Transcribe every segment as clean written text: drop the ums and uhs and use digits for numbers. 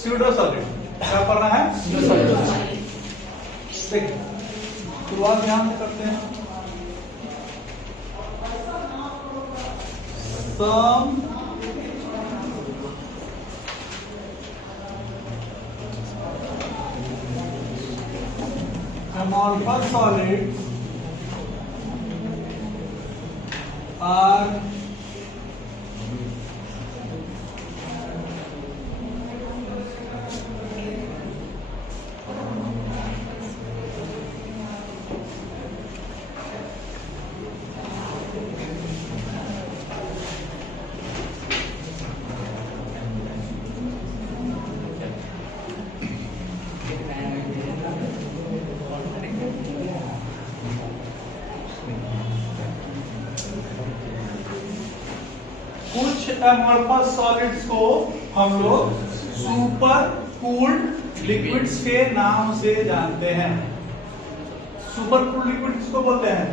Pseudo solid क्या करना है? देखिए शुरुआत ध्यान से करते हैं। सम amorphous solids are कुछ एमोर्फस सॉलिड्स को हम लोग सुपर कूल्ड लिक्विड्स के नाम से जानते हैं। सुपर कूल्ड लिक्विड किसको बोलते हैं?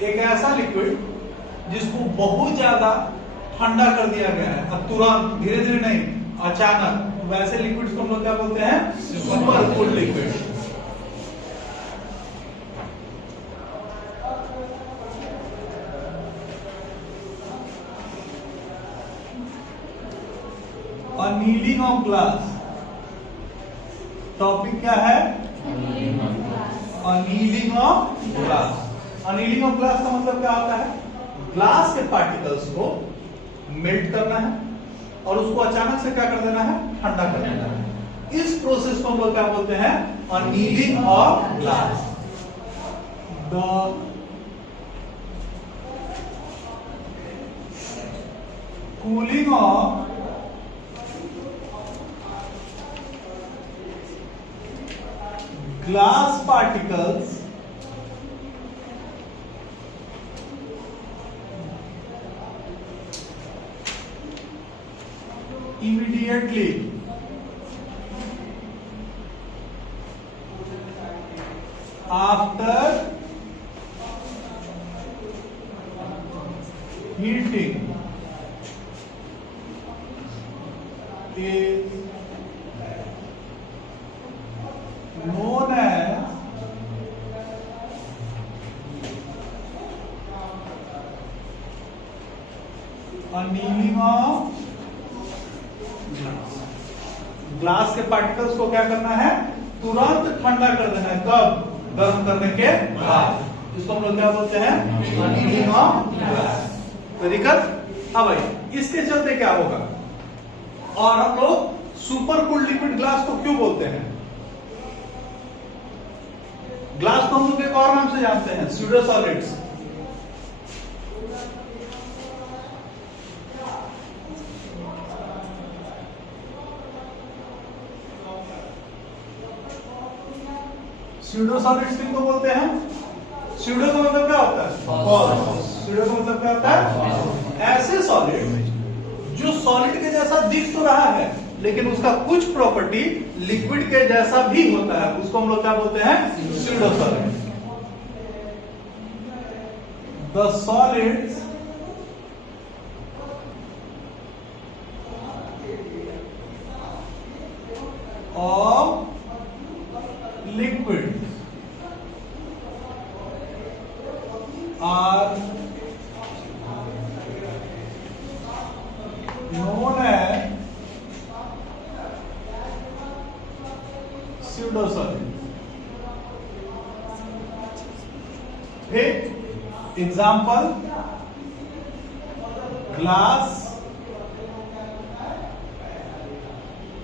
एक ऐसा लिक्विड जिसको बहुत ज्यादा ठंडा कर दिया गया है, अब तुरंत धीरे धीरे नहीं, अचानक, वैसे लिक्विड्स को हम लोग क्या बोलते हैं? Super cooled liquid. Annealing of glass, topic क्या है? Annealing of glass. Annealing of glass का मतलब क्या होता है? ग्लास के पार्टिकल्स को मेल्ट करना है और उसको अचानक से क्या कर देना है? ठंडा कर देना है। इस प्रोसेस को हम लोग क्या बोलते हैं? Annealing of glass. The cooling of glass particles immediately after heating is known as annealing of glass के पार्टिकल्स को क्या करना है? तुरंत ठंडा कर देना है। कब? गर्म करने के बाद। इसको हम लोग क्या बोलते हैं? annealing of glass. तो दिक्कत अब भाई इसके चलते क्या होगा? और हम लोग सुपर कूल्ड लिक्विड ग्लास को क्यों बोलते हैं? ग्लास को हम लोग एक और नाम से जानते हैं, स्यूडो सॉलिड्स। स्यूडो सॉलिड्स किनको बोलते हैं? स्यूडो का मतलब क्या होता है? फॉल्स। स्यूडो का मतलब क्या होता है? ऐसे सॉलिड जो सॉलिड के जैसा दिख तो रहा है लेकिन उसका कुछ प्रॉपर्टी लिक्विड के जैसा भी होता है, उसको हम लोग क्या बोलते हैं? Pseudo solid. The solids of liquid are known as pseudo solid। Example glass,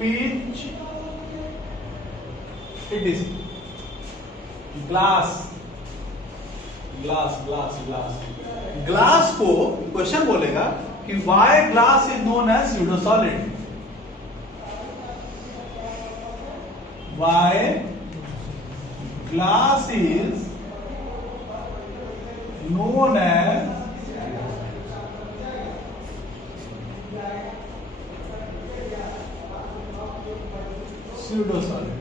pitch, it glass glass glass glass glass को क्वेश्चन बोलेगा कि why glass is known as pseudo solid. Why glass is known as pseudo solid.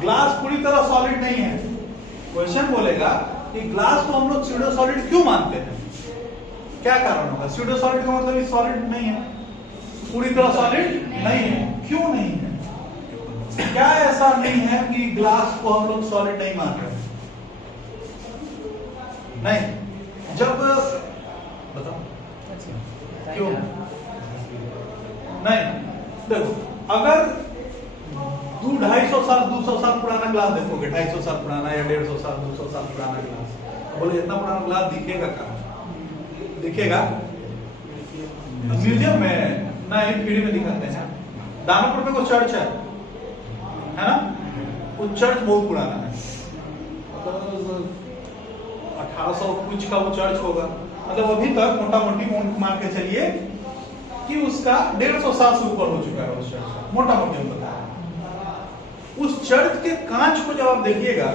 Glass पूरी तरह solid नहीं है। Question बोलेगा कि glass को हम लोग स्यूडो सॉलिड क्यों मानते हैं? क्या कारण होगा? स्यूडो सॉलिड का मतलब सॉलिड नहीं है, पूरी तरह सॉलिड नहीं है। क्यों नहीं है? क्या ऐसा नहीं है कि ग्लास को हम लोग सॉलिड नहीं मान रहे? नहीं। जब बताओ क्यों नहीं? देखो, अगर 200-250 साल 200 साल पुराना ग्लास देखोगे, 250 साल पुराना या 150 साल 200 साल पुराना ग्लास, बोले इतना पुराना ग्लास दिखेगा कहाँ? दिखेगा म्यूजियम में ना, एक पीढ़ी में दिखाते हैं। दानापुर में कोई चर्च है ना, वो चर्च बहुत पुराना है, 1800 कुछ का वो चर्च होगा। मतलब अभी तक मोटा मोटी मान के चलिए कि उसका 150 साल से ऊपर हो चुका है उस चर्च का, मोटा मोटी हम बताया। उस चर्च के कांच को जब आप देखिएगा,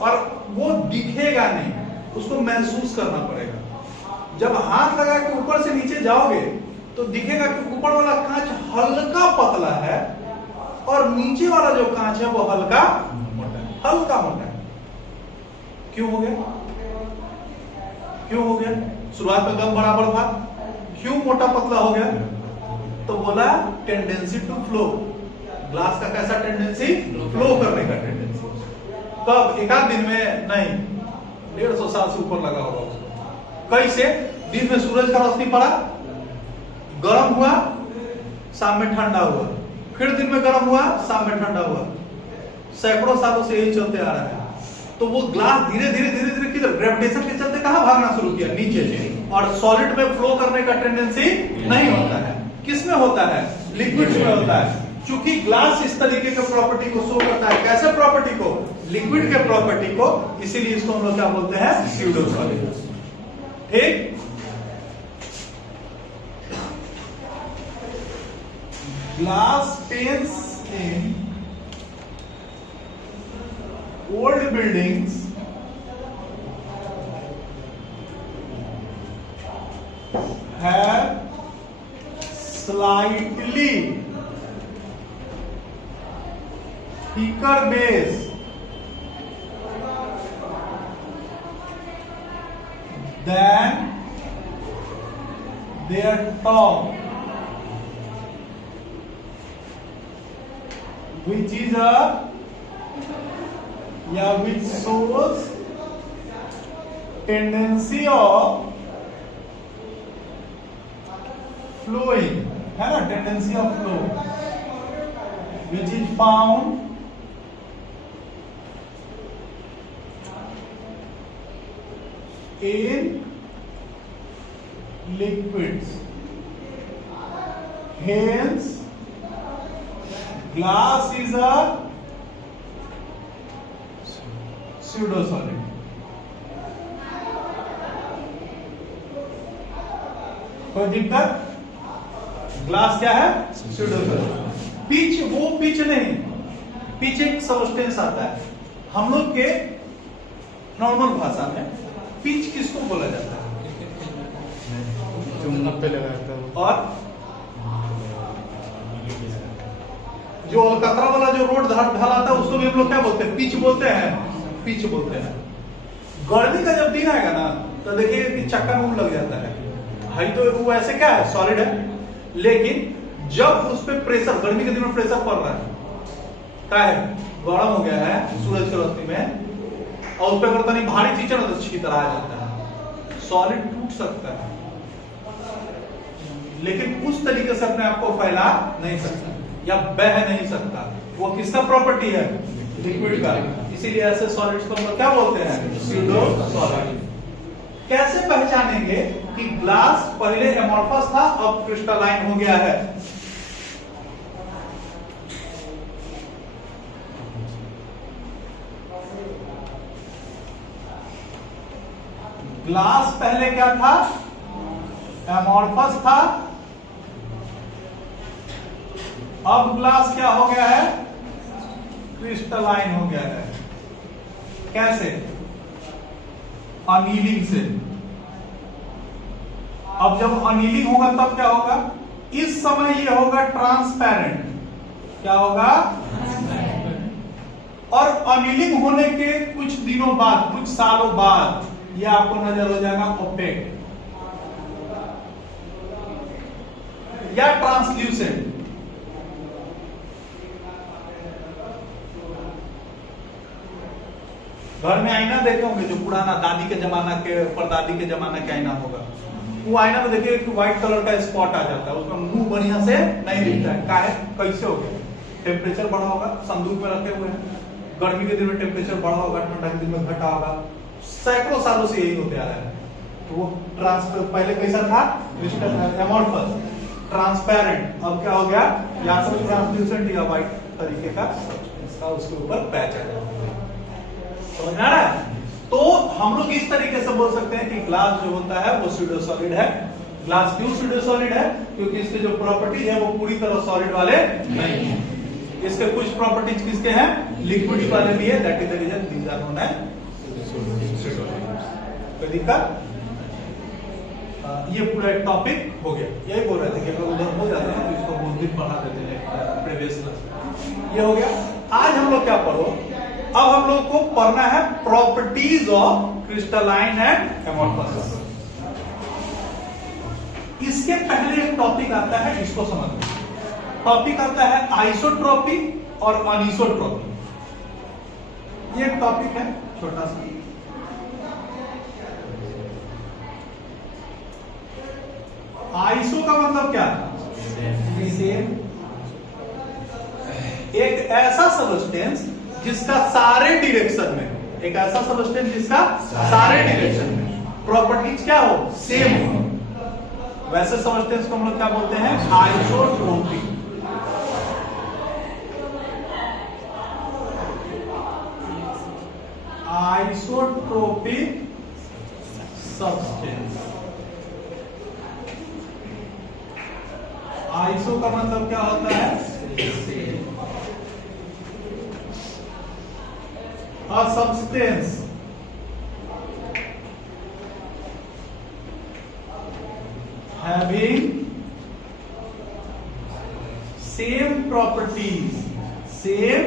और वो दिखेगा नहीं, उसको महसूस करना पड़ेगा। जब हाथ लगा के ऊपर से नीचे जाओगे तो दिखेगा कि ऊपर वाला कांच हल्का पतला है और नीचे वाला जो कांच है वो हल्का मोटा है, हल्का मोटा है। क्यों हो गया? क्यों हो गया? शुरुआत में कम बराबर था, क्यों मोटा पतला हो गया? तो बोला टेंडेंसी टू फ्लो। ग्लास का कैसा टेंडेंसी? फ्लो करने का टेंडेंसी। कब? एक आध दिन में नहीं, 150 साल से ऊपर लगा होगा उसको। कैसे? दिन में सूरज का रोशनी पड़ा, गर्म हुआ, शाम में ठंडा हुआ, फिर दिन में गर्म हुआ, शाम में ठंडा हुआ। सैकड़ों सालों से यही चलते आ रहा है। तो वो ग्लास धीरे धीरे किधर? ग्रेविटेशन के चलते कहां भागना शुरू किया? नीचे से। और सॉलिड में फ्लो करने का टेंडेंसी नहीं होता है। किस में होता है? लिक्विड्स में होता है। चूंकि ग्लास इस तरीके के प्रॉपर्टी को शो करता है। कैसे प्रॉपर्टी को? लिक्विड के प्रॉपर्टी को। इसीलिए इसको हम लोग क्या बोलते हैं? Pseudo solid. ठीक। Glass panes in old buildings have slightly thicker base than their top, which is which shows tendency of flowing, है ना, tendency of flow, which is found in liquids. Hence, glass is a pseudo solid. कोई दिक्कत? Glass क्या है? pseudo solid. Pitch, वो pitch नहीं, pitch एक substance आता है। हम लोग के नॉर्मल भाषा में पिच किसको बोला जाता है? और जो अलकतरा वाला जो रोड ढलाता है उसको भी हम लोग क्या बोलते हैं? पिच बोलते हैं, पिच बोलते हैं। गर्मी का जब दिन आएगा ना तो देखिए कि चक्का में लग जाता है। भाई तो वो ऐसे क्या है? सॉलिड है। लेकिन जब उस पे प्रेशर, गर्मी के दिन में प्रेशर पड़ रहा है, क्या है? गरम हो गया है सूरज की रोशनी में, और उस पे अगर तनी भारी चीज ना तो की तरह आ जाता है, सॉलिड टूट सकता है, लेकिन उस तरीके से अपने आप को फैला नहीं सकता या बह नहीं सकता। वो किसका प्रॉपर्टी है? लिक्विड का। इसीलिए ऐसे सॉलिड्स को हम क्या बोलते हैं? Pseudo solid. कैसे पहचानेंगे कि ग्लास पहले एमोर्फस था अब क्रिस्टलाइन हो गया है? ग्लास पहले क्या था? एमोर्फस था। अब ग्लास क्या हो गया है? क्रिस्टलाइन हो गया है। कैसे? अनीलिंग से। अब जब अनीलिंग होगा तब क्या होगा? इस समय ये होगा ट्रांसपेरेंट। क्या होगा? और अनिलिंग होने के कुछ दिनों बाद, कुछ सालों बाद ये आपको नजर हो जाएगा ओपेक या ट्रांसल्यूसेंट। घर में आईना देखे होंगे, जो पुराना दादी के जमाना के, परदादी के जमाना के आईना होगा, वो आईना में देखिए एक व्हाइट कलर का स्पॉट आ जाता है, उसमें मुंह बढ़िया से नहीं दिखता है। काहे? कैसे हो गया? टेम्परेचर बढ़ा होगा, संदूक में रखे हुए हैं, गर्मी के दिन में टेम्परेचर बढ़ा होगा, ठंडा के दिन में घटा होगा, सैकड़ों सालों से यही होते आ रहा है। तो वो पहले कैसा था? क्रिस्टल एमोर्फस, ट्रांसपेरेंट, अब क्या हो गया? या तो ट्रांसल्यूसेंट या व्हाइट तरीके का इसका उसके ऊपर पैच आ जाएगा। समझ आ रहा है? तो हम लोग इस तरीके से बोल सकते हैं कि ग्लास जो होता है वो स्यूडो सॉलिड है। ग्लास क्यों स्यूडो सॉलिड है? क्योंकि इसके जो प्रॉपर्टीज है वो पूरी तरह सॉलिड वाले नहीं है। इसके कुछ प्रॉपर्टीज किसके हैं? लिक्विड वाले भी है, that is the reason these are known as pseudo. कोई दिक्कत? ये पूरा एक टॉपिक हो गया। यही बोल रहे थे कि अगर उधर हो जाता है तो इसको बहुत दिन पढ़ा देते हैं प्रीवियस क्लास में। ये हो गया। आज हम लोग क्या पढ़ो? अब हम लोग को पढ़ना है properties of crystalline and amorphous. इसके पहले एक टॉपिक आता है, इसको समझ लो। टॉपिक आता है आइसोट्रोपी और अनिसोट्रोपी। ये एक टॉपिक है छोटा सा। आइसो का मतलब क्या? सेम। एक ऐसा सबस्टेंस जिसका सारे डायरेक्शन में, एक ऐसा सबस्टेंस जिसका सारे डायरेक्शन में प्रॉपर्टीज क्या हो? सेम हो, वैसे सबस्टेंस को हम लोग क्या बोलते हैं? आइसोट्रोपिक। Isotropic substance. आइसो का मतलब क्या होता है? A substance having same properties, same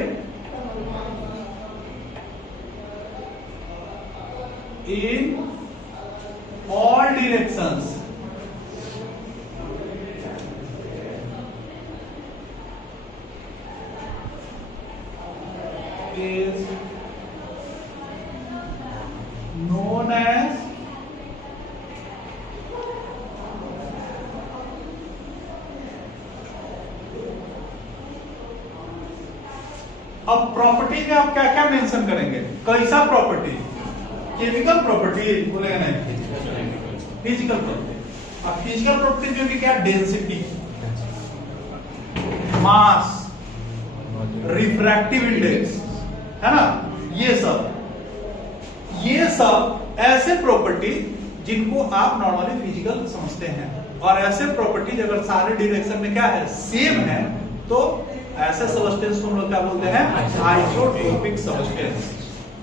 in all directions, is known as अब प्रॉपर्टी में आप क्या क्या मेंशन करेंगे? कैसा प्रॉपर्टी? केमिकल प्रॉपर्टी बोलेगा नहीं, फिजिकल प्रॉपर्टी। अब फिजिकल प्रॉपर्टी जो कि क्या? डेंसिटी, मास, रिफ्रैक्टिव इंडेक्स, है ना? ये सब ऐसे प्रॉपर्टी जिनको आप नॉर्मली फिजिकल समझते हैं, और ऐसे प्रॉपर्टीज अगर सारे डायरेक्शन में क्या है? सेम है, तो ऐसे सबस्टेंस को हम लोग क्या बोलते हैं? Isotropic substance.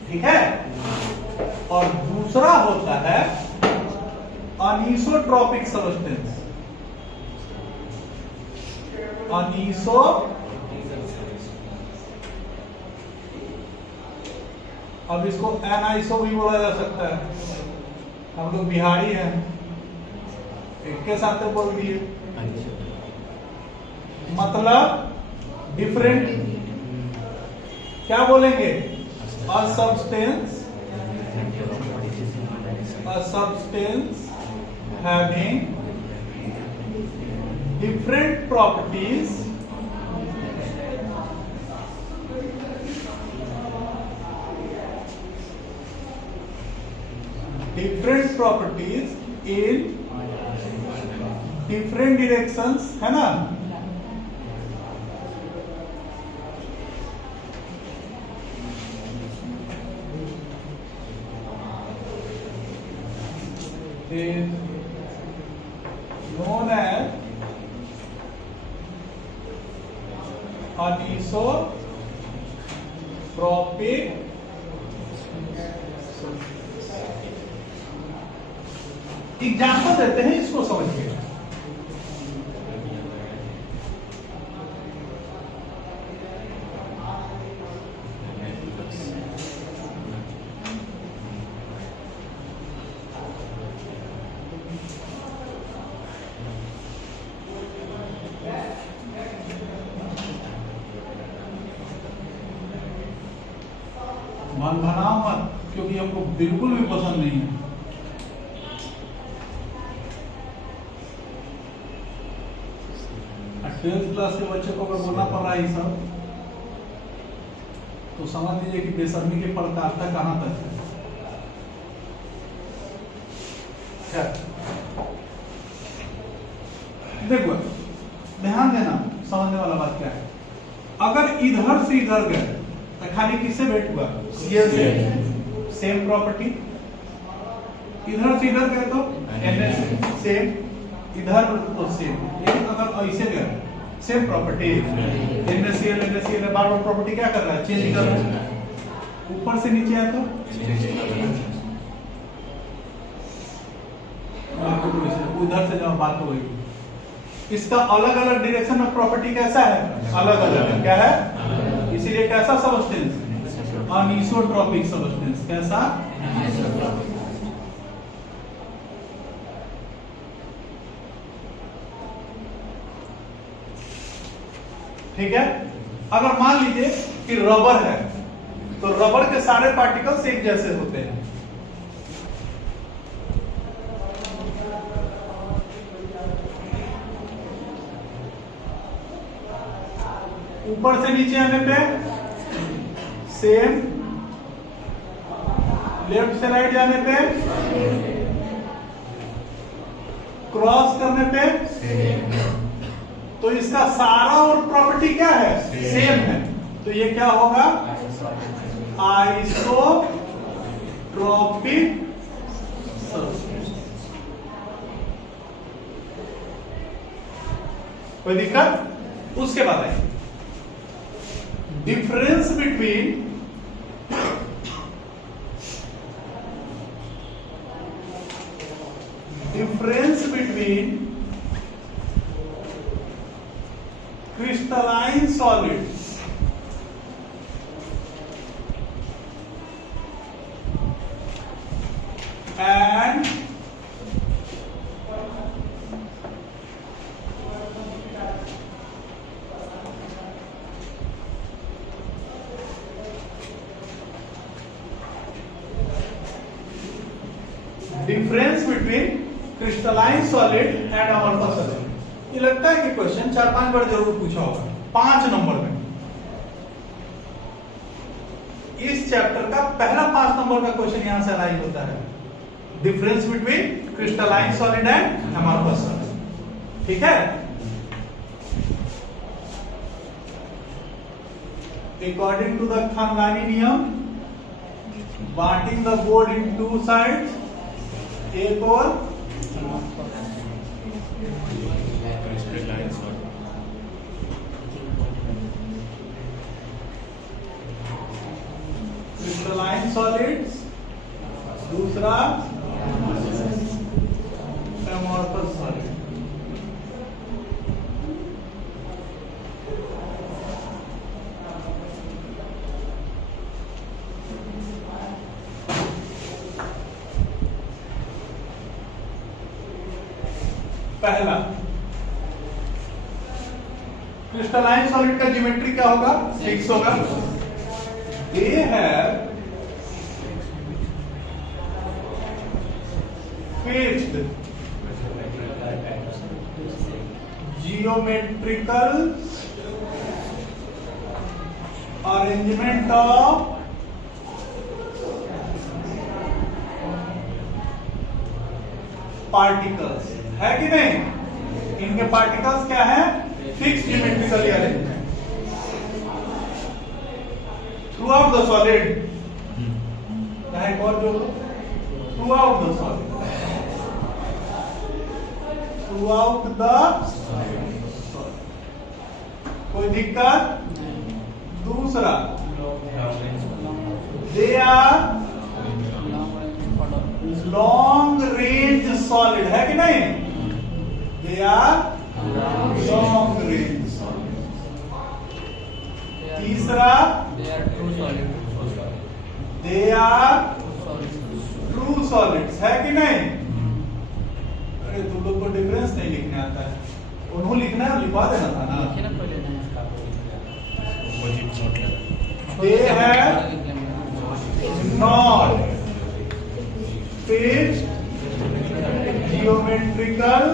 ठीक है। और दूसरा होता है अनिसोट्रोपिक सबस्टेंस। अब इसको एनाइसो भी बोला जा सकता है। हम लोग बिहारी हैं, एक के साथ बोल दिए, मतलब डिफरेंट। क्या बोलेंगे? A substance having different properties in different directions, है ना? Is known as anisotropic example देते हैं, इसको समझिए। मन बनाओ मत, क्योंकि हमको बिल्कुल भी पसंद नहीं है। ट्वेल्थ क्लास के बच्चे को अगर बोलना पड़ रहा है ये सब, तो समझ लीजिए कि बेशर्मी की पराकाष्ठा कहां तक है। देखो ध्यान देना, समझने वाला बात क्या है। अगर इधर से इधर गए तो खाली किससे वेट हुआ? ये सेम प्रॉपर्टी। इधर से इधर गए तो सेम, इधर तो सेम। लेकिन अगर ऐसे गए सेम प्रॉपर्टी, NaCl बार बार प्रॉपर्टी क्या कर रहा है? चेंज कर रहा है। ऊपर से नीचे आया तो उधर से जब बात हो गई, इसका अलग अलग डायरेक्शन में प्रॉपर्टी कैसा है? अलग अलग है। क्या है? इसीलिए कैसा सबस्टेंस? अनिसोट्रॉपिक सबस्टेंस। कैसा? ठीक है। अगर मान लीजिए कि रबर है, तो रबर के सारे पार्टिकल्स एक जैसे होते हैं। ऊपर से नीचे आने पे सेम, लेफ्ट से राइट जाने पे, क्रॉस करने पे, तो इसका सारा और प्रॉपर्टी क्या है? सेम है। तो ये क्या होगा? Isotropic substance. कोई दिक्कत? उसके बाद है difference between crystalline solids and difference between crystalline solid and amorphous solid। ये लगता है कि क्वेश्चन 4-5 बार जरूर पूछा होगा। 5 नंबर में इस चैप्टर का पहला 5 नंबर का क्वेश्चन यहां से अलाइन होता है। Difference between crystalline solid and amorphous solid. ठीक है। अकॉर्डिंग टू द खानदानी नियम, बांटिंग द बोर्ड इन 2 साइड्स, एक और क्रिस्टलाइन सॉलिड्स, दूसरा अमॉर्फस सॉलिड। पहला क्रिस्टलाइन सॉलिड का ज्योमेट्री क्या होगा? फिक्स होगा। They have fixed geometrical arrangement of particles। है कि नहीं? इनके पार्टिकल्स क्या है? Fix geometrically arranged throughout the solid। एक और जो throughout the solid, throughout the solid। कोई दिक्कत? दूसरा they are long range solid। है कि नहीं? they are long range solid। तीसरा they are true solids। है कि नहीं? अरे तुम लोग को डिफरेंस नहीं लिखने आता है, उन्होंने लिखना है, लिखवा देना था ना। they have not fixed geometrical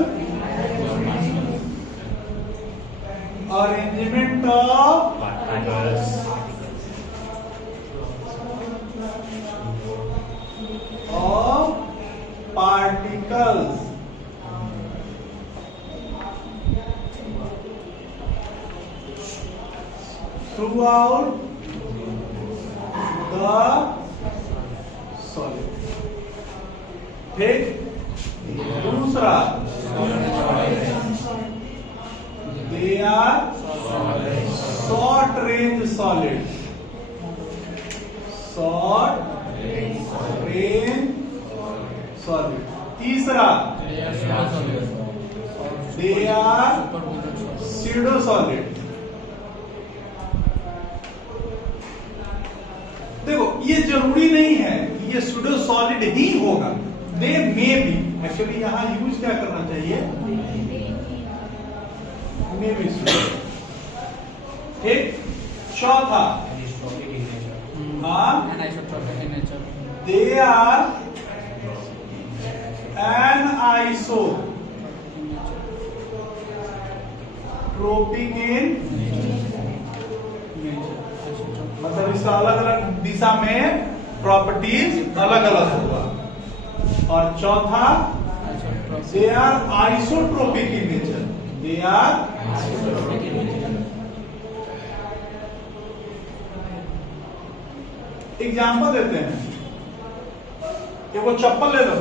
arrangement of particles throughout the solid. ठीक, दूसरा, they are short range solid. short range solid. तीसरा, they are pseudo solid. देखो ये जरूरी नहीं है ये pseudo solid ही होगा, दे मे बी, एक्चुअली यहां यूज क्या करना चाहिए, मे बी pseudo. ठीक, चौथा, दे आर anisotropy in, मतलब इसका अलग अलग दिशा में प्रॉपर्टीज अलग अलग होगा. और चौथा, they are isotropic in nature. They are example देते हैं. ये वो चप्पल ले लो,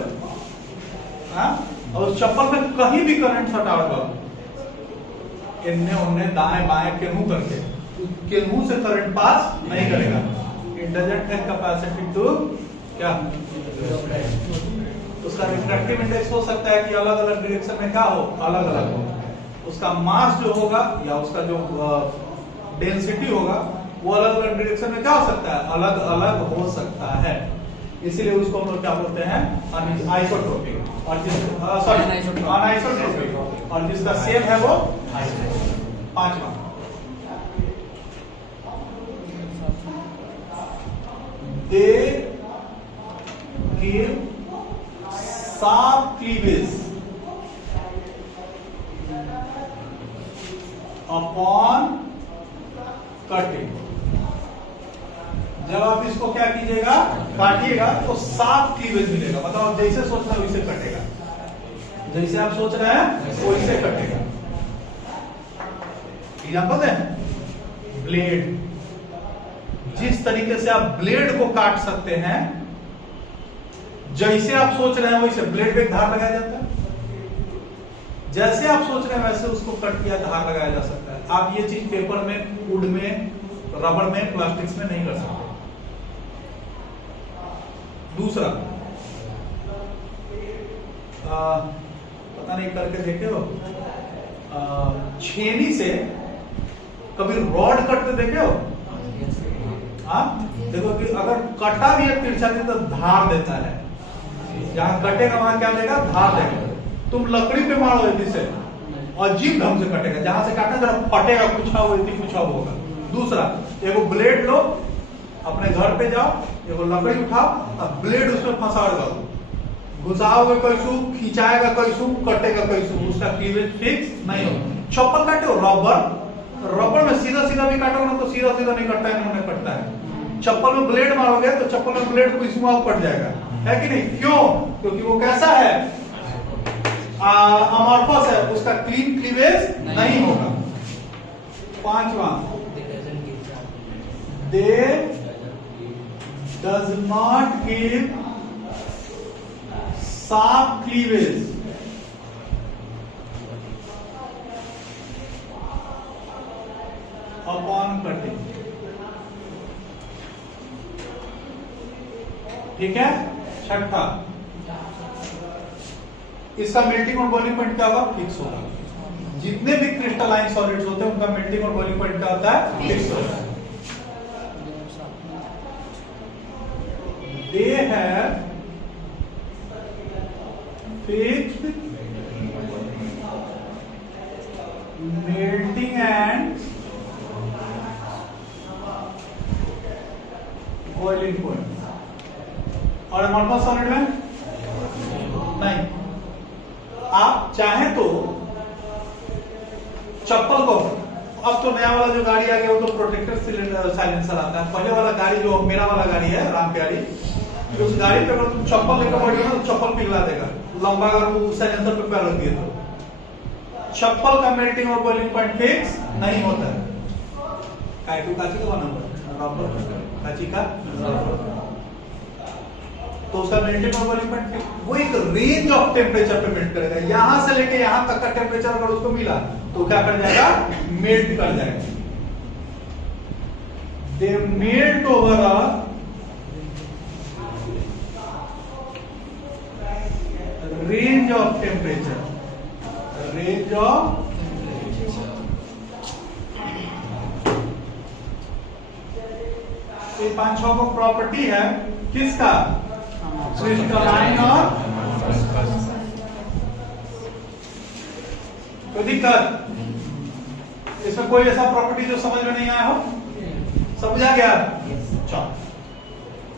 हाँ? और उस चप्पल में कहीं भी करंट सटा होगा, इन्ने उन्ने दाएं बाएं केनू करके, केनू से करंट पास नहीं करेगा. It doesn't have capacity to क्या, उसका रिफ्रैक्टिव इंडेक्स हो सकता है कि अलग अलग डायरेक्शन में क्या हो, अलग अलग हो. उसका मास जो होगा या उसका जो डेंसिटी होगा वो अलग अलग डायरेक्शन में क्या हो सकता है, अलग अलग हो सकता है. इसीलिए उसको हम लोग क्या बोलते हैं, आइसोट्रोपिक. और अनआइसोट्रोपिक, और जिसका सेम है वो पांचवा. They give sharp cleavage upon cutting. जब आप इसको क्या कीजिएगा, काटिएगा तो साफ क्लीवेज मिलेगा. मतलब जैसे सोच रहे हैं वैसे कटेगा, जैसे आप सोच रहे हैं वैसे कटेगा. एग्जांपल दें, ब्लेड, जिस तरीके से आप ब्लेड को काट सकते हैं, जैसे आप सोच रहे हैं वैसे ब्लेड पे धार लगाया जाता है. जैसे आप सोच रहे हैं वैसे उसको कट किया धार लगाया जा सकता है. आप ये चीज पेपर में, वुड में, रबड़ में, प्लास्टिक्स में नहीं कर सकते. दूसरा, पता नहीं करके देखे हो, छेनी से कभी रॉड कटते देखे हो? हाँ, देखो कि अगर कटा भी है तिरछा तो धार देता है. जहां कटेगा वहां क्या देगा, धार देगा. तुम लकड़ी पे मारो इसे, अजीब ढंग से कटेगा. जहां से काटना जरा फटेगा, कुछ होगा. दूसरा, एगो ब्लेड लो, अपने घर पे जाओ, एगो लकड़ी उठाओ, अब ब्लेड उसमें फंसा दो, घुसाओगे कैसू, खिंचाएगा कैसू, कटेगा कैसू, उसका क्लीवेज फिक्स नहीं हो. चप्पल काटे हो, रबड़ में सीधा सीधा भी काटोगे ना तो सीधा सीधा नहीं कटता है, नहीं कटता है. चप्पल में ब्लेड मारोगे तो चप्पल में ब्लेड को इसमें कट जाएगा, है कि नहीं? क्यों? क्योंकि वो कैसा है, अमॉर्फस है, उसका क्लीन क्लीवेज नहीं होगा. पांचवा, दे does not give sharp cleavage upon cutting. ठीक है. छठा, इसका मेल्टिंग और बॉइलिंग पॉइंट क्या होगा, फिक्स होगा. जितने भी क्रिस्टलाइन सॉलिड्स होते हैं उनका मेल्टिंग और बॉइलिंग पॉइंट क्या होता है, फिक्स होता है. They have fixed melting and boiling point. और एमोर्फस सॉलिड में नहीं। आप चाहें तो चप्पल को, अब तो नया वाला जो गाड़ी आ गया वो तो प्रोटेक्टर साइलेंसर आता है। पहले वाला गाड़ी जो मेरा वाला गाड़ी है राम गाड़ी, उस गाड़ी पे अगर तुम चप्पल लेकर बैठो ना तो चप्पल पिघला देगा, लंबा अगर वो साइलेंसर पे पैर रख दिए तो। चप्पल का मेल्टिंग और बॉइलिंग पॉइंट फिक्स नहीं होता है। काची का बना हुआ है, काची का, तो उसका मेल्टिंग और बॉइलिंग पॉइंट वो एक रेंज ऑफ टेम्परेचर पे मेल्ट करेगा। यहां से लेके यहां तक का टेम्परेचर अगर उसको मिला तो क्या कर जाएगा, मेल्ट कर जाएगा। They melt over a range of temperature, range of ये 5-6 को प्रॉपर्टी है किसका, क्रिस्टलाइन और कोई दिक्कत इसमें, कोई ऐसा प्रॉपर्टी जो समझ में नहीं आया हो, समझ आ गया? चलो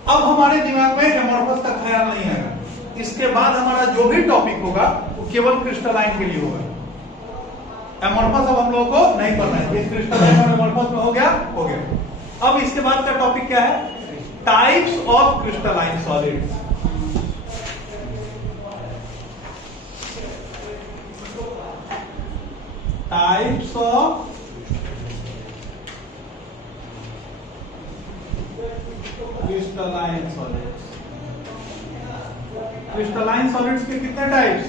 अब हमारे दिमाग में एमोर्फस का ख्याल नहीं आएगा। इसके बाद हमारा जो भी टॉपिक होगा वो केवल क्रिस्टलाइन के लिए होगा। एमोर्फस अब हम लोगों को नहीं पढ़ना है, ये क्रिस्टलाइन और एमोर्फस में हो गया, हो गया। अब इसके बाद का टॉपिक क्या है, types of crystalline solids. Types of crystalline solids. Crystalline solids के कितने types,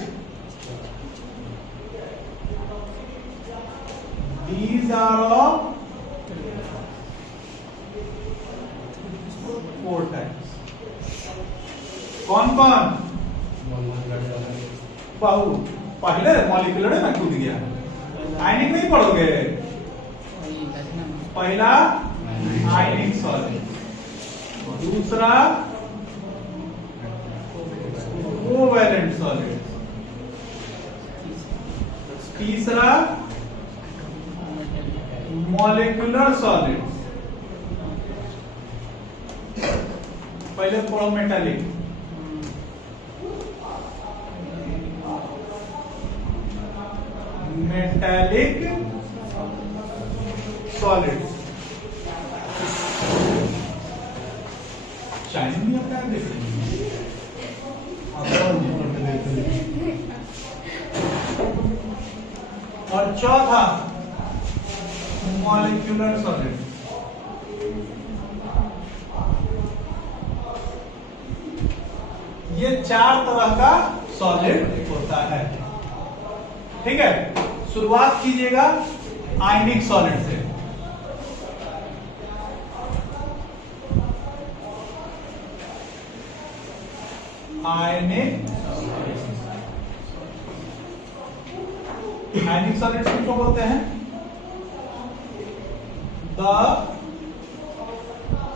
these are of 4 types। कौन कौन, बाहु पहले मॉलिक्यूलर है ना, कूद गया, आयनिक नहीं पढ़ोगे। पहला आयनिक सॉलिड, दूसरा कोवैलेंट सॉलिड, तीसरा मॉलिक्यूलर सॉलिड, पहले पढ़ो मेटालिक, मेटालिक सॉलिड। शाइनिंग नहीं आता है, देखो और चौथा मॉलिक्यूलर सॉलिड। ये 4 तरह का सॉलिड होता है, ठीक है। शुरुआत कीजिएगा आयनिक सॉलिड से। आयनिक सॉलिड्स किसको बोलते हैं, the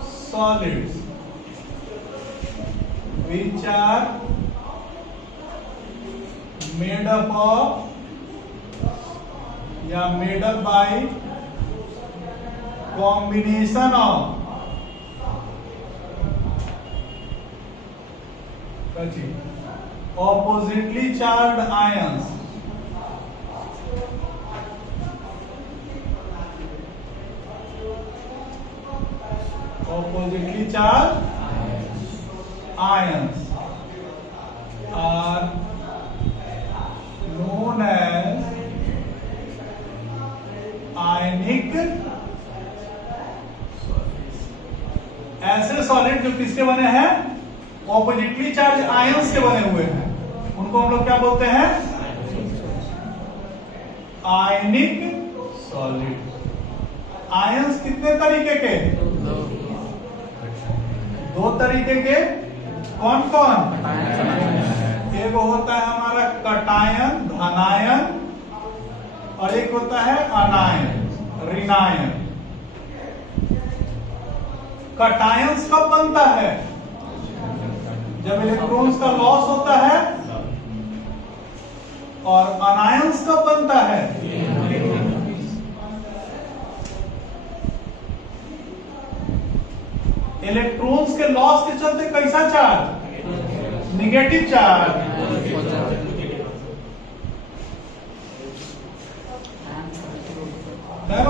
solids which are made up of या made up by combination of oppositely charged ions, oppositely charged ions are known as ionic। ऐसे सॉलिड जो किसके बने हैं, ऑपोजिटली चार्ज आयंस के बने हुए हैं, उनको हम लोग क्या बोलते हैं, आयनिक सॉलिड। आयंस कितने तरीके के, 2 तरीके के। कौन कौन, एक होता है हमारा कटायन धनायन, और एक होता है अनायन ऋणायन। कटायंस कब बनता है, जब इलेक्ट्रॉन्स का लॉस होता है, और अनायंस कब बनता है, इलेक्ट्रॉन्स के लॉस के चलते कैसा चार्ज, निगेटिव चार्ज।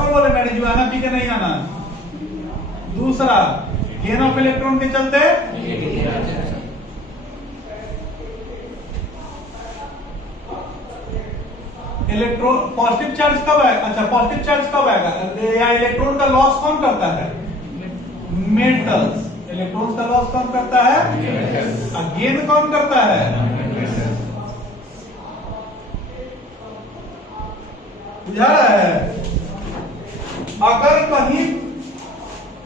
बोले मैंने जो आना पी के नहीं आना। दूसरा गेन ऑफ इलेक्ट्रॉन के चलते इलेक्ट्रॉन पॉजिटिव चार्ज कब है, अच्छा पॉजिटिव चार्ज कब आएगा, या इलेक्ट्रॉन का लॉस कौन करता है, मेटल्स। इलेक्ट्रॉन्स का लॉस कौन करता है, गेन कौन करता है, बुझा रहा है। अगर कहीं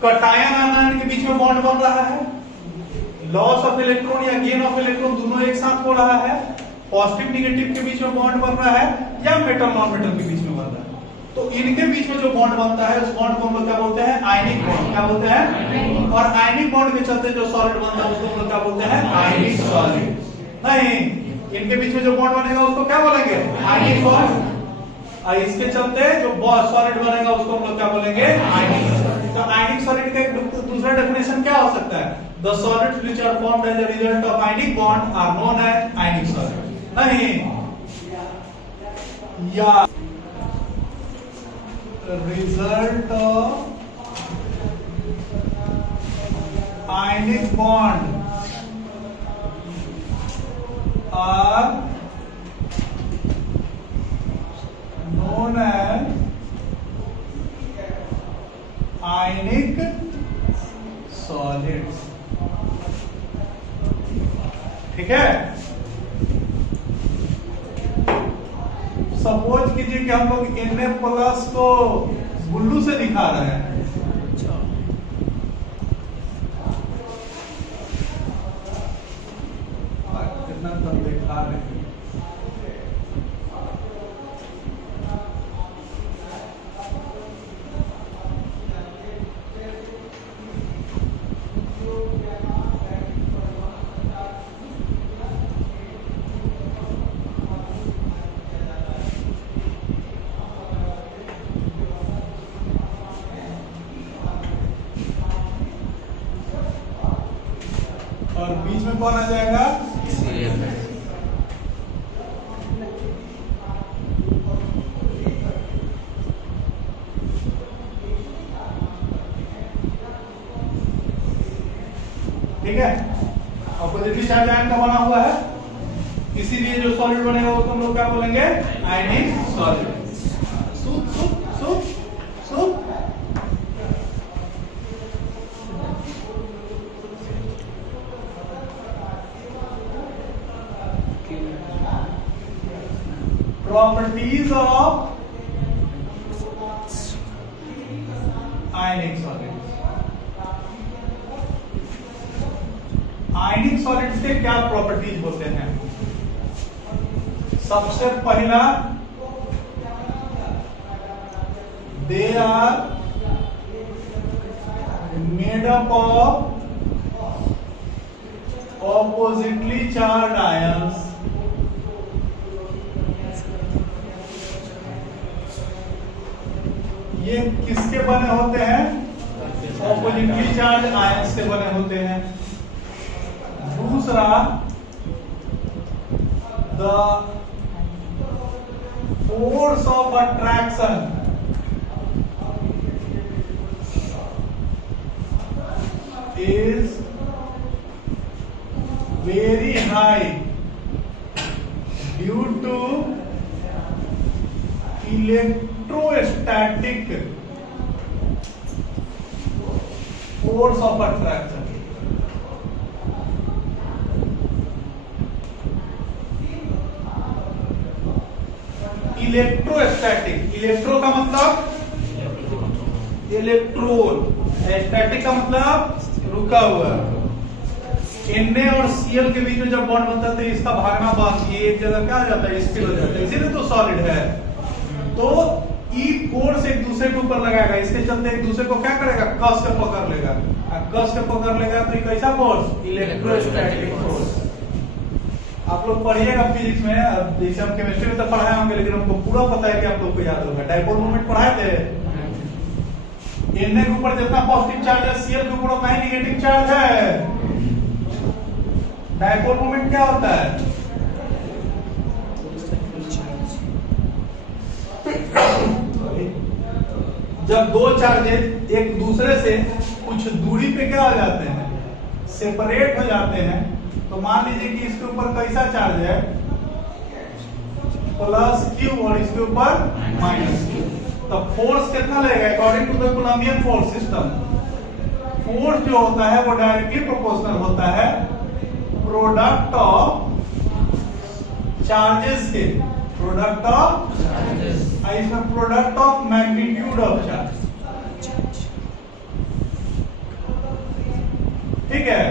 कटायन आनायन के बीच में बॉन्ड बन रहा है, लॉस ऑफ इलेक्ट्रॉन या गेन ऑफ इलेक्ट्रॉन दोनों एक साथ हो रहा है, पॉजिटिव निगेटिव के बीच में बॉन्ड बन रहा है, या मेटल नॉन मेटल के बीच में बन रहा है, तो इनके बीच में जो बॉन्ड बनता है उस बॉन्ड को हम लोग क्या बोलते हैं, आयनिक बॉन्ड। क्या बोलते हैं, और आयनिक बॉन्ड के चलते जो सॉलिड बनता है उसको हम लोग क्या बोलते हैं, आयनिक सॉलिड। नहीं, इनके बीच में जो बॉन्ड बनेगा उसको क्या बोलेंगे, आयनिक बॉन्ड। और इसके चलते जो सॉलिड बनेगा उसको हम लोग क्या बोलेंगे, आयनिक। तो आयनिक सॉलिड का एक दूसरा डेफिनेशन क्या हो सकता है, the solids which are formed as a result of ionic bond are known as ionic solid. नहीं, या result of ionic bond are known as ionic solids। ठीक है, सपोज कीजिए कि हम लोग Na+ को बुल्लू से दिखा रहे हैं, कितना तक दिखा रहे हैं, और बीच में कौन आ जाएगा, ठीक है। अपोजिटली चार्ज आयन का बना हुआ है, इसीलिए जो सॉलिड बनेगा उसको हम लोग क्या बोलेंगे, आयनिक सॉलिड। सूप सूप सूप सूप। Properties of ionic solids। Ionic solids के क्या प्रॉपर्टीज होते हैं, सबसे पहला they are made up of oppositely charge ions. ये किसके बने होते हैं, ऑपोजिटली चार्ज आयंस से बने होते हैं। दूसरा, the force of attraction is very high due to electrostatic force of attraction. Electrostatic, electro का मतलब इलेक्ट्रोन, स्टैटिक का मतलब रुका हुआ। Na और Cl के बीच में जब बॉन्ड बनता है तो इसका भागना बंद, ये एक जगह क्या आ जाता है, स्थिर हो जाता है, इसीलिए तो सॉलिड है। तो ई फोर्स एक दूसरे के ऊपर लगाएगा, इसके चलते एक दूसरे को क्या करेगा, कस के पकड़ लेगा, कस के पकड़ लेगा तो ये कैसा फोर्स, इलेक्ट्रोस्टैटिक फोर्स। आप लोग पढ़िएगा फिजिक्स में, जैसे हम केमिस्ट्री में तो पढ़ाए होंगे, लेकिन हमको पूरा पता है कि आप लोग को याद होगा। डाइपोल मोमेंट पढ़ाए थे, Na के ऊपर जितना पॉजिटिव चार्ज है, Cl के ऊपर उतना ही नेगेटिव चार्ज है। डायपोल मोमेंट क्या होता है? जब दो चार्जेस एक दूसरे से कुछ दूरी पे क्या हो जाते हैं, सेपरेट हो जाते हैं, तो मान लीजिए कि इसके ऊपर कैसा चार्ज है, प्लस क्यू, और इसके ऊपर माइनस क्यू, तो फोर्स कितना लगेगा according to the Coulombian force system? Force जो होता है वो डायरेक्टली प्रोपोर्शनल होता है प्रोडक्ट ऑफ चार्जेस के, प्रोडक्ट ऑफ चार्जेस, इसमें product of magnitude of charge. ठीक है,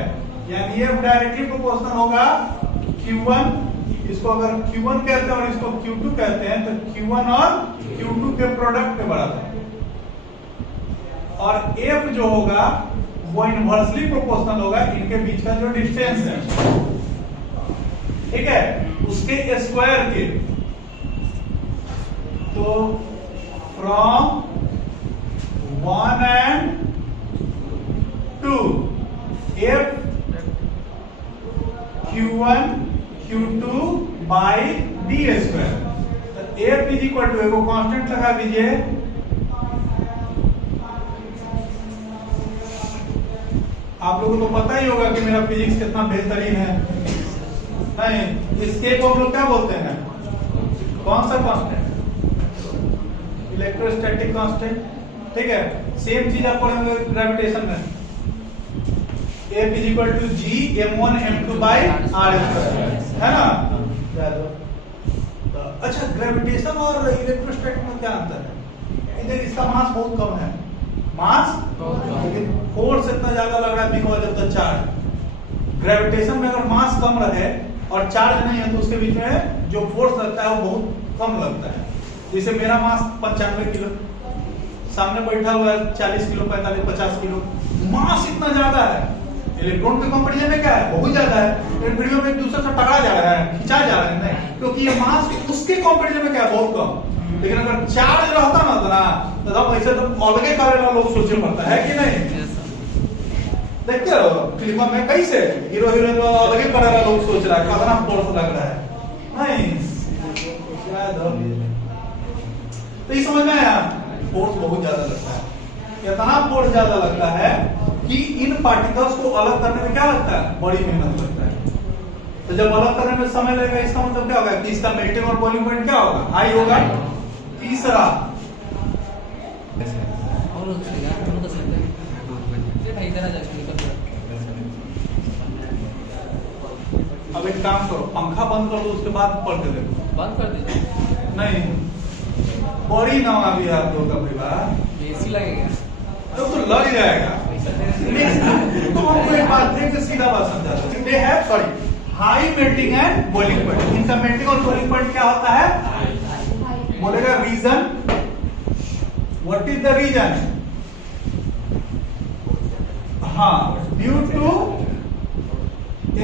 यानी ये डायरेक्टली प्रोपोर्शनल होगा Q1, इसको अगर Q1 कहते हैं और इसको Q2 कहते हैं, तो Q1 और Q2 के प्रोडक्ट के बराबर। और F जो होगा वो इनवर्सली प्रोपोर्शनल होगा इनके बीच का जो डिस्टेंस है, ठीक है, उसके स्क्वायर के। तो from 1 and 2 F Q1 Q2 by D square, तो F इज इक्वल टू, को कांस्टेंट लगा दीजिए, आप लोगों को तो पता ही होगा कि मेरा फिजिक्स कितना बेहतरीन है, नहीं? इसके को हम लोग क्या बोलते हैं, कौन सा कांस्टेंट? इलेक्ट्रोस्टैटिक कांस्टेंट, ठीक है। सेम चीज आपको ग्रेविटेशन में, F is equal to G m1 m2 by r square, है ना? अच्छा, ग्रेविटेशन और इलेक्ट्रोस्टैटिक में क्या अंतर है? इधर इसका मास बहुत कम है, मास, लेकिन फोर्स इतना ज्यादा लग रहा है because of the charge. Gravitation में अगर मास कम रहे और चार्ज नहीं है तो उसके बीच में जो फोर्स लगता है वो बहुत कम लगता है। जैसे मेरा मास 95 किलो, सामने बैठा हुआ है 40 किलो, 45, 50 किलो, मास इतना ज्यादा है। इलेक्ट्रॉन के कंपैरिजन में क्या है, बहुत ज्यादा है, लेकिन फिर भी एक दूसरे से टकरा जा रहा है, खिंचा जा रहा है, नहीं, क्योंकि ये मास उसके कंपैरिजन में क्या है, बहुत कम। लेकिन अगर चार्ज रहता ना तो ऐसे तो अलगे करेगा लोग सोचे पड़ता है कि नहीं? देखते हो फिल्म में कैसे हीरो हीरोइन तो अलगे करेगा लोग सोच रहा है, कितना फोर्स लग रहा है, नहीं? तो ये समझ में आया, फोर्स बहुत ज्यादा लगता है। इतना फोर्स ज्यादा लगता है कि इन पार्टिकल्स को अलग करने में क्या लगता है, बड़ी मेहनत लगता है। तो जब अलग करने में समय लगेगा, इसका मतलब क्या होगा कि इसका मेल्टिंग और बॉइलिंग पॉइंट क्या होगा, हाई होगा। तीसरा, अब एक काम करो, पंखा बंद कर दो, उसके बाद पढ़ के देखो। बंद कर दीजिए। नहीं, बड़ी ना अभी आप लोग का परिवार, एसी लगेगा तो लग जाएगा। तो हमको एक बात, एक सीधा बात समझा दो, they have, sorry, high melting and boiling point. इनका मेल्टिंग और बॉइलिंग पॉइंट क्या होता है, बोलेगा reason. What is the reason? हाँ, due to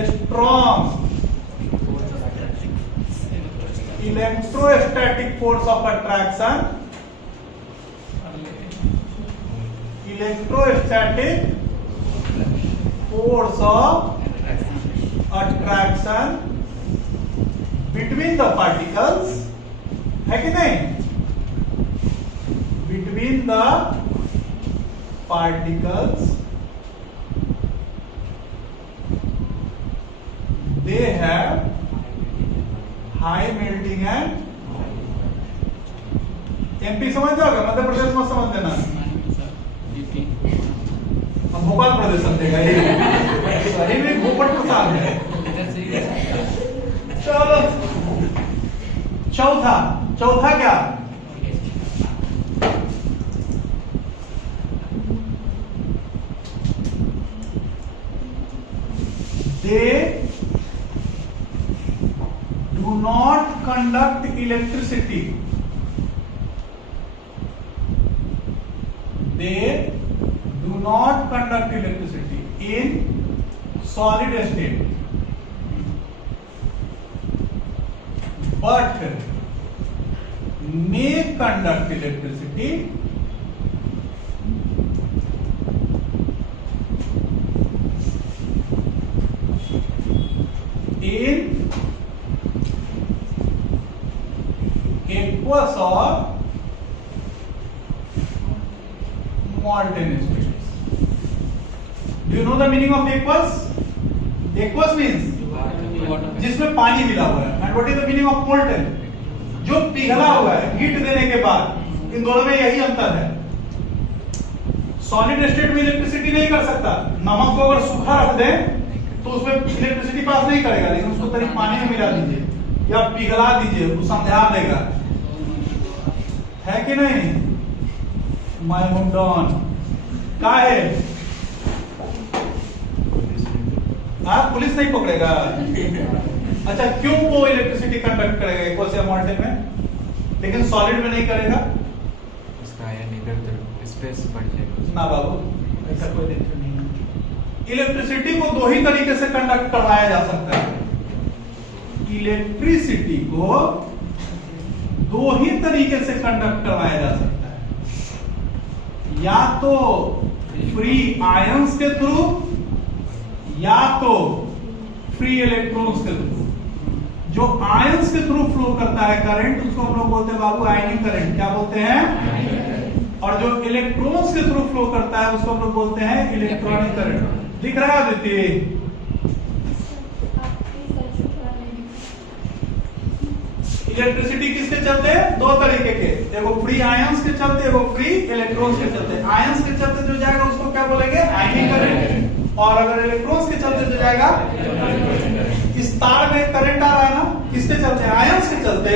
strong electrostatic force of attraction, electrostatic force of attraction between the particles, है कि नहीं? Between the particles they have high melting and MP समझ जाओगे, मध्य प्रदेश में समझ देना, हम भोपाल प्रदेश समझेगा, सही में भोपाल प्रसाद है। चलो चौथा क्या, they do not conduct electricity, they do not conduct electricity in solid state, but may conduct electricity aqueous और molten states. Do you know the meaning of aqueous? Aqueous means जिसमें पानी मिला हुआ है. And what is the meaning of molten? जो पिघला हुआ है हीट देने के बाद. इन दोनों में यही अंतर है. सॉलिड स्टेट में इलेक्ट्रिसिटी नहीं कर सकता. नमक को अगर सूखा रख दें तो उसमें इलेक्ट्रिसिटी पास नहीं करेगा, लेकिन उसको तरीक पानी में मिला दीजिए या पिघला दीजिए, वो समझा देगा. है कि नहीं? माय मुंडन क्या है? पुलिस नहीं पकड़ेगा. अच्छा, क्यों वो इलेक्ट्रिसिटी कंडक्ट करेगा एक्वस या मॉल्टेन में, लेकिन सॉलिड में नहीं करेगा? उसका आयन इधर स्पेस बढ़ जाएगा ना बाबू, ऐसा कोई टेंशन नहीं है. इलेक्ट्रिसिटी को दो ही तरीके से कंडक्ट करवाया जा सकता है. इलेक्ट्रिसिटी को दो ही तरीके से कंडक्ट करवाया जा सकता है. या तो फ्री आयंस के थ्रू या तो फ्री इलेक्ट्रॉन्स के थ्रू. जो आयंस के थ्रू फ्लो करता है करंट, उसको हम लोग बोलते हैं बाबू आयनिक करंट. क्या बोलते हैं? और जो इलेक्ट्रॉन्स के थ्रू फ्लो करता है उसको हम लोग बोलते हैं इलेक्ट्रॉनिक करंट. दिख रहा है आदित्य? इलेक्ट्रिसिटी किसके चलते हैं? दो तरीके के. एगो फ्री आयंस के चलते, एगो फ्री इलेक्ट्रॉन्स के चलते. आयंस के चलते जो जाएगा उसको क्या बोलेंगे? आयनिक करंट. और अगर इलेक्ट्रॉन्स के चलते जो जाएगा, इस तार में करंट आ रहा है ना, किसके चलते? आयंस के चलते,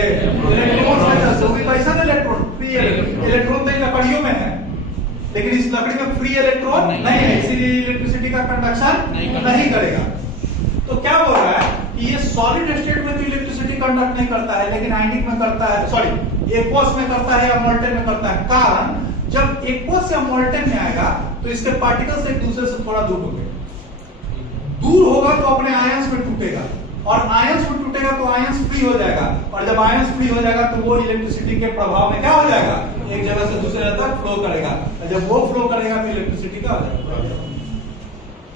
इलेक्ट्रॉन्स के चलते. वो भी कैसा इलेक्ट्रॉन? फ्री इलेक्ट्रॉन तो लकड़ियों में है, लेकिन इस लकड़ी में फ्री इलेक्ट्रॉन नहीं है, इसीलिए इलेक्ट्रिसिटी का कंडक्शन नहीं करेगा. तो क्या बोल रहा है कि ये सॉलिड स्टेट में तो इलेक्ट्रिसिटी कंडक्ट नहीं करता है, लेकिन आयनिक में करता है, सॉरी एक्वस में करता है या मोल्टेन में करता है. कारण जब एक्वस या मोल्टेन में आएगा तो इसके पार्टिकल्स एक दूसरे से थोड़ा दूर होंगे. दूर होगा तो अपने आयंस में टूटेगा, और आयंस में टूटेगा तो आयंस फ्री हो जाएगा, और जब आयंस फ्री हो जाएगा तो वो इलेक्ट्रिसिटी के प्रभाव में क्या हो जाएगा? एक जगह से दूसरे जगह तक फ्लो करेगा. और जब वो फ्लो करेगा तो इलेक्ट्रिसिटी क्या हो जाएगा?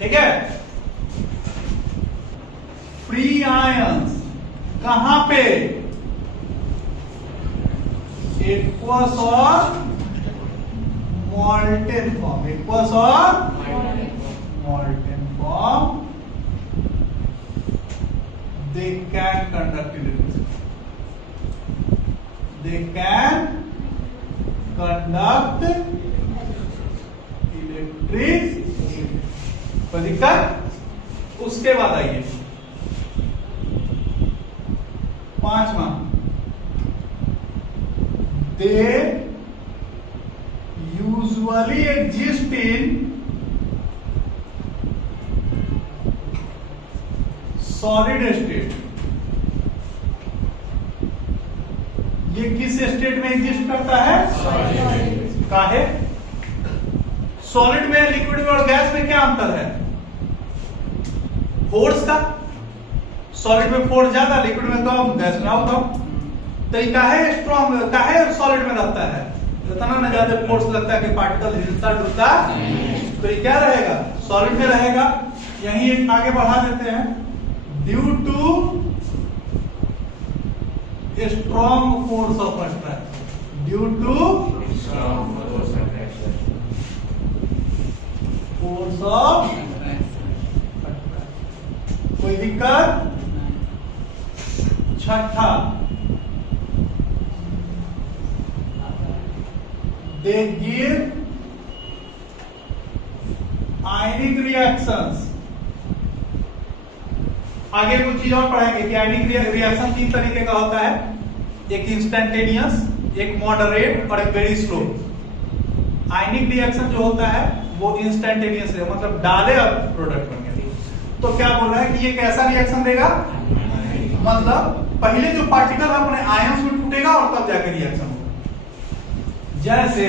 ठीक है. फ्री आयंस कहां पे? एक्वस और molten form. Aqueous और molten form, they can conduct electricity. They can conduct electricity. कोई दिक्कत? उसके बाद आइए 5वां. They usually exist in solid state. ये किस स्टेट में एग्जिस्ट करता है? काहे? सॉलिड में, लिक्विड में और गैस में क्या अंतर है? फोर्स का. सॉलिड में फोर्स ज्यादा, लिक्विड में कम, गैस में और कम. तो ये काहे स्ट्रॉन्ग, काहे सॉलिड में रहता है? इतना न ज्यादा फोर्स लगता है कि पार्टिकल हिलता डुलता. तो ये क्या रहेगा? सॉलिड में रहेगा. यही एक आगे बढ़ा देते हैं. Due to strong force of attraction. Due to force of attraction. कोई दिक्कत? छठा, they give ionic reactions. आगे कुछ चीज और पढ़ाएंगे कि आयनिक रिएक्शन 3 तरीके का होता है. एक इंस्टेंटेनियस, एक मॉडरेट और एक वेरी स्लो. आयनिक रिएक्शन जो होता है वो इंस्टेंटेनियस है, मतलब डाले अब प्रोडक्ट बन गया. तो क्या बोल रहा है कि ये कैसा रिएक्शन देगा? मतलब पहले जो पार्टिकल अपने आयंस में टूटेगा और तब जाकर रिएक्शन होगा. जैसे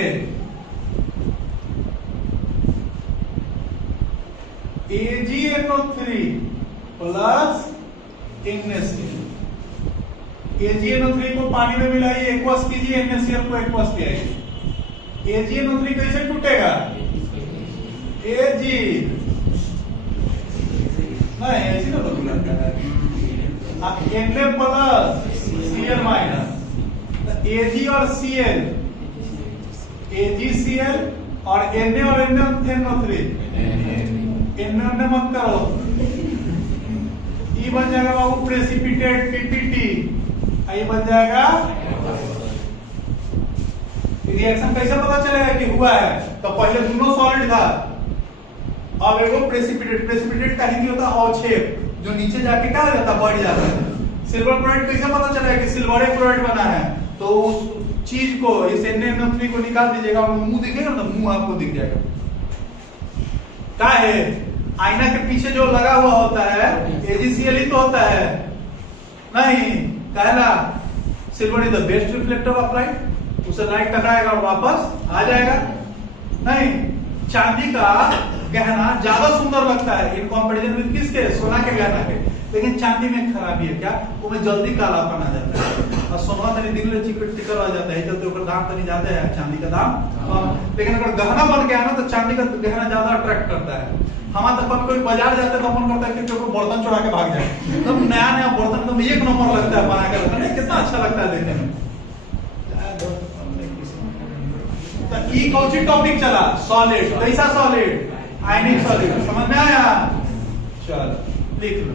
AgNO3 प्लस NaCl. AgNO3 को पानी में मिलाइए, एक्वस कीजिए, NaCl को एक्वस कीजिए. AgNO3 कैसे टूटेगा? Ag नहीं, ऐसी ना बोलूंगा. Na plus Cl minus. Ag और Cl, AgCl और Na और NO3, Na मत करो, E बन जाएगा बाबू प्रेसिपिटेट PPT, ये बन जाएगा। रिएक्शन कैसे पता चलेगा कि हुआ है? तो पहले दोनों सॉलिड था, अब एगो प्रेसिपिटेट। प्रेसिपिटेट का हिंदी होता है अवक्षेप, जो नीचे जाके क्या हो जाता है, बढ़ जाता है। सिल्वर क्लोराइड कैसे पता चलेगा कि सिल्वर क्लोराइड बना है? तो उस चीज को, इस NaNO3 को निकाल दीजिएगा, मुंह दिखेगा ना, मुंह आपको दिख जाएगा। क्या है? आईना के पीछे जो लगा हुआ होता है AgCl ही तो होता है, नहीं? कहना silver is the best reflector of light, उसे लाइट टकराएगा और वापस आ जाएगा। नहीं, चांदी का गहना ज्यादा सुंदर लगता है इन कॉम्पेरिजन विद किसके? सोना के गहना के। लेकिन चांदी में एक खराबी है, क्या? वो में जल्दी कालापन आ जाता है, और सोना तनी दिन में चिकट चिकर आ जाता है, चलते ऊपर दाम तनी ज्यादा है, चांदी का दाम। लेकिन अगर गहना बन गया ना तो चांदी का गहना ज्यादा अट्रैक्ट करता है। हमारे तो कोई बाजार जाते तो मन करता है कि कोई बर्तन चुरा के भाग जाए, तो नया नया बर्तन तो एक नंबर लगता है बना के रखने, कितना अच्छा लगता है देखने में। तो ई कौन सी टॉपिक चला? सॉलिड। कैसा सॉलिड? आयनिक सॉलिड। समझ में आया? चल लिख लो।